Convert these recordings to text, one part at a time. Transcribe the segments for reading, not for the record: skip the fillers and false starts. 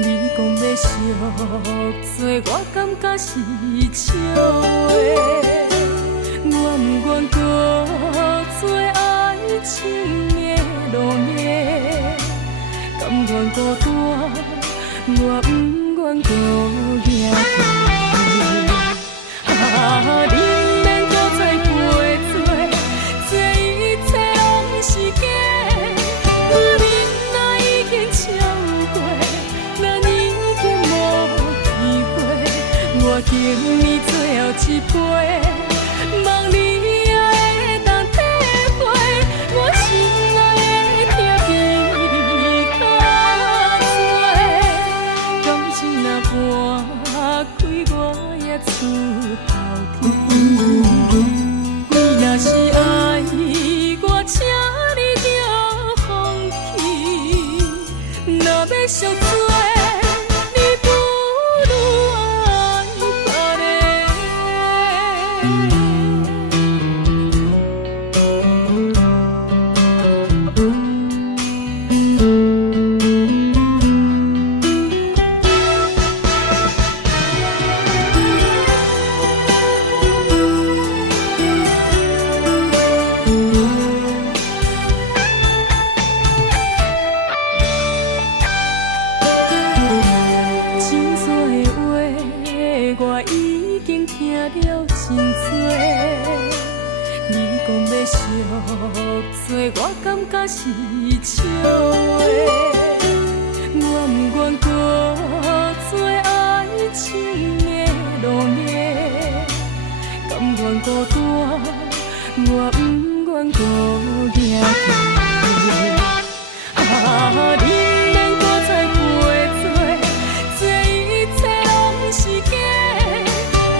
你讲要惜做，我感觉是笑话。我不愿搁做爱情的路夜，甘愿孤单，我不愿搁遐久。你免搁再陪做，这一切拢是假。我忍耐已经超过，咱已经无机会。我敬你最后一杯。望你也会当体会，我心爱的疼比较多。感情若搬开，我也出头天。你若是爱我，请你着放弃。若要惜做。我感觉是笑话，我不愿搁做爱情的路夜，甘愿孤单，我不愿搁遐久。你免搁再陪做，这一切拢是假。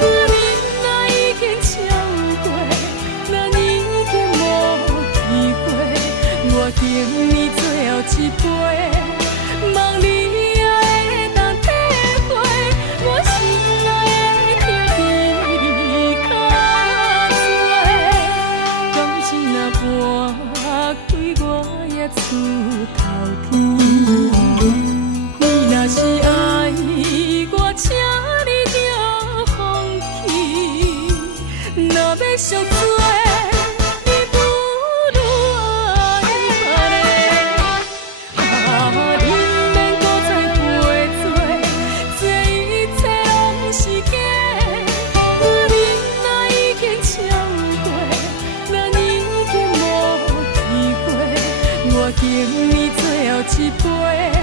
我忍耐已经超过，咱已经无机会。我敬你最后一杯，望你也会当体会，我心爱的疼比较多。感情若搬开，我也出头天。你若是爱我，请你着放弃。若要惜做。敬你最后一杯。